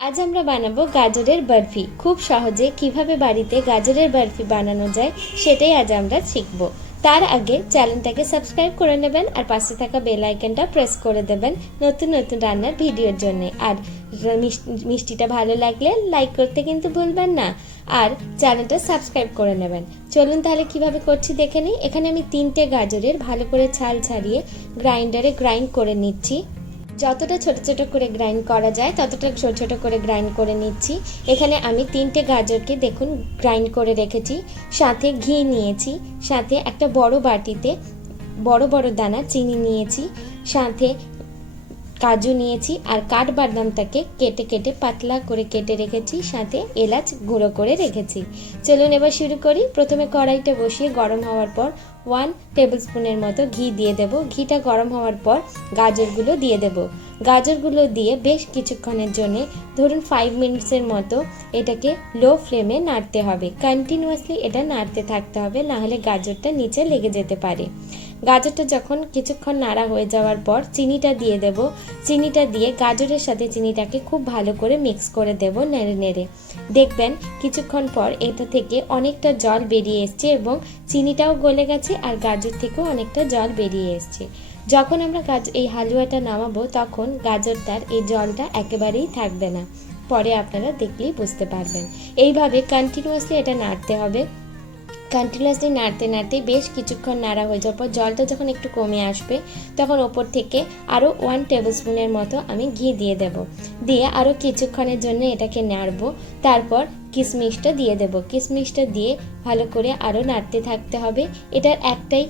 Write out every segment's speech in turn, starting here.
আজ আমরা বানাবো গাজরের বরফি। খুব সহজে কিভাবে বাড়িতে গাজরের বরফি বানানো যায় সেটাই আজ আমরা শিখব। তার আগে চ্যানেলটাকে সাবস্ক্রাইব করে নেবেন আর পাশে থাকা বেল আইকনটা প্রেস করে দেবেন নতুন নতুন রান্নার ভিডিওর জন্য। আর মিষ্টিটা ভালো লাগলে লাইক করতে কিন্তু ভুলবেন না, আর চ্যানেলটা সাবস্ক্রাইব করে নেবেন। চলুন তাহলে কিভাবে করছি দেখে নিই। এখানে আমি 3টে গাজরের ভালো করে ছাল ছাড়িয়ে গ্রাইন্ডারে গ্রাইন্ড করে নিচ্ছি। যতটা ছোট ছোট করে গ্রাইন্ড করা যায় ততটা ছোট ছোট করে গ্রাইন্ড করে নিচ্ছি। এখানে আমি 3টে গাজরকে দেখুন গ্রাইন্ড করে রেখেছি, সাথে ঘি নিয়েছি, সাথে একটা বড় বাটিতে বড় বড় দানা চিনি নিয়েছি, সাথে কাজু নিয়েছি, আর কাঠবাদামটাকে কেটে কেটে পাতলা করে কেটে রেখেছি, সাথে এলাচ গুঁড়ো করে রেখেছি। চলুন এবার শুরু করি। প্রথমে কড়াইটা বসিয়ে গরম হওয়ার পর 1 টেবিল স্পুনের মতো ঘি দিয়ে দেব। ঘিটা গরম হওয়ার পর গাজরগুলো দিয়ে দেব। গাজরগুলো দিয়ে বেশ কিছুক্ষণের জন্য, ধরুন 5 মিনিটসের মতো এটাকে লো ফ্লেমে নাড়তে হবে। কন্টিনিউয়াসলি এটা নাড়তে থাকতে হবে, নাহলে গাজরটা নিচে লেগে যেতে পারে। গাজরটা যখন কিছুক্ষণ নাড়া হয়ে যাওয়ার পর চিনিটা দিয়ে দেব। চিনিটা দিয়ে গাজরের সাথে চিনিটাকে খুব ভালো করে মিক্স করে দেব নেড়ে নেড়ে। দেখবেন কিছুক্ষণ পর এটা থেকে অনেকটা জল বেরিয়ে এসছে এবং চিনিটাও গলে গেছে আর গাজর থেকেও অনেকটা জল বেরিয়ে এসছে। যখন আমরা এই হালুয়াটা নামাবো তখন গাজরটার এই জলটা একেবারেই থাকবে না, পরে আপনারা দেখলেই বুঝতে পারবেন। এইভাবে কন্টিনিউয়াসলি এটা নাড়তে হবে। কন্টিনিউয়াসলি নাড়তে নাড়তে বেশ কিছুক্ষণ নাড়া হয়ে যাওয়ার পর জলটা যখন একটু কমে আসবে তখন ওপর থেকে আরও 1 টেবিল স্পুনের মতো আমি ঘি দিয়ে দেব। দিয়ে আরও কিছুক্ষণের জন্য এটাকে নাড়বো। তারপর কিশমিশটা দিয়ে দেব। কিশমিশটা দিয়ে ভালো করে আরও নাড়তে থাকতে হবে। এটার একটাই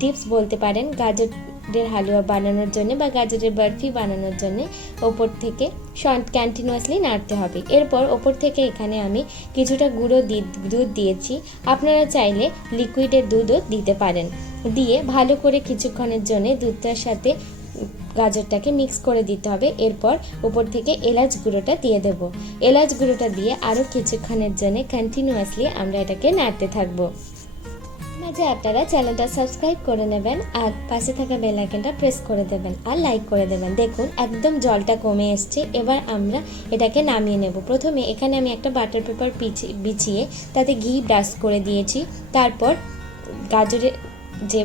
টিপস বলতে পারেন গাজরের হালুয়া বানানোর জন্য বা গাজরের বরফি বানানোর জন্য, ওপর থেকে কন্টিনিউয়াসলি নাড়তে হবে। এরপর ওপর থেকে এখানে আমি কিছুটা গুঁড়ো দুধ দিয়েছি। আপনারা চাইলে লিকুইডের দুধও দিতে পারেন। দিয়ে ভালো করে কিছুক্ষণের জন্য দুধটার সাথে গাজরটাকে মিক্স করে দিতে হবে। এরপর উপর থেকে এলাচ গুঁড়োটা দিয়ে দেব। এলাচ গুঁড়োটা দিয়ে আরও কিছুক্ষণের জন্য কন্টিনিউয়াসলি আমরা এটাকে নাড়তে থাকবো। মাঝে আপনারা চ্যানেলটা সাবস্ক্রাইব করে নেবেন আর পাশে থাকা বেল আইকনটা প্রেস করে দেবেন আর লাইক করে দেবেন। দেখুন একদম জলটা কমে এসছে। এবার আমরা এটাকে নামিয়ে নেব। প্রথমে এখানে আমি একটা বাটার পেপার বিছিয়ে তাতে ঘি ব্রাশ করে দিয়েছি। তারপর গাজরের যে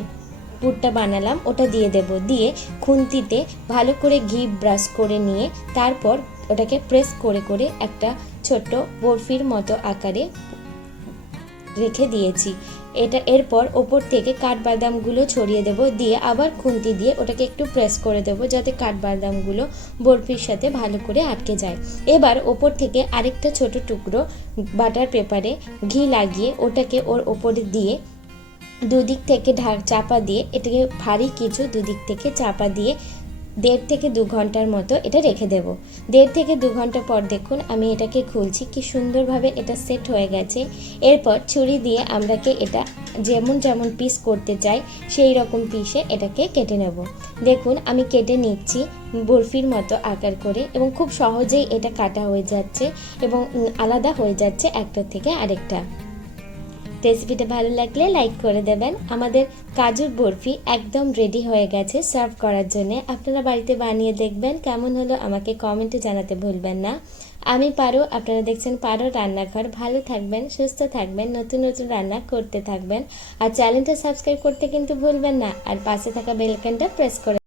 পুরটা বানালাম ওটা দিয়ে দেব। দিয়ে খুন্তিতে ভালো করে ঘি ব্রাশ করে নিয়ে তারপর ওটাকে প্রেস করে করে একটা ছোট্ট বরফির মতো আকারে রেখে দিয়েছি। এরপর ওপর থেকে কাঠবাদামগুলো ছড়িয়ে দেব। দিয়ে আবার খুন্তি দিয়ে ওটাকে একটু প্রেস করে দেব যাতে কাঠবাদামগুলো বরফির সাথে ভালো করে আটকে যায়। এবার ওপর থেকে আরেকটা ছোট টুকরো বাটার পেপারে ঘি লাগিয়ে ওটাকে ওর ওপরে দিয়ে দুদিক থেকে চাপা দিয়ে এটাকে ভারী কিছু দুদিক থেকে চাপা দিয়ে 1.5 থেকে 2 ঘন্টার মতো এটা রেখে দেব। 1.5 থেকে 2 ঘন্টা পর দেখুন আমি এটাকে খুলছি, কি সুন্দরভাবে এটা সেট হয়ে গেছে। এরপর ছুরি দিয়ে আমরাকে এটা যেমন যেমন পিস করতে চাই সেই রকম পিসে এটাকে কেটে নেব। দেখুন আমি কেটে নিচ্ছি বরফির মতো আকার করে, এবং খুব সহজেই এটা কাটা হয়ে যাচ্ছে এবং আলাদা হয়ে যাচ্ছে একটা থেকে আরেকটা। রেসিপিটা ভালো লাগলে লাইক করে দেবেন। আমাদের কাজুর বরফি একদম রেডি হয়ে গেছে সার্ভ করার জন্য। আপনারা বাড়িতে বানিয়ে দেখবেন, কেমন হলো আমাকে কমেন্টে জানাতে ভুলবেন না। আমি পারো, আপনারা দেখছেন পারো রান্নাঘর। ভালো থাকবেন, সুস্থ থাকবেন, নতুন নতুন রান্না করতে থাকবেন। আর চ্যানেলটা সাবস্ক্রাইব করতে কিন্তু ভুলবেন না, আর পাশে থাকা বেল আইকনটা প্রেস করে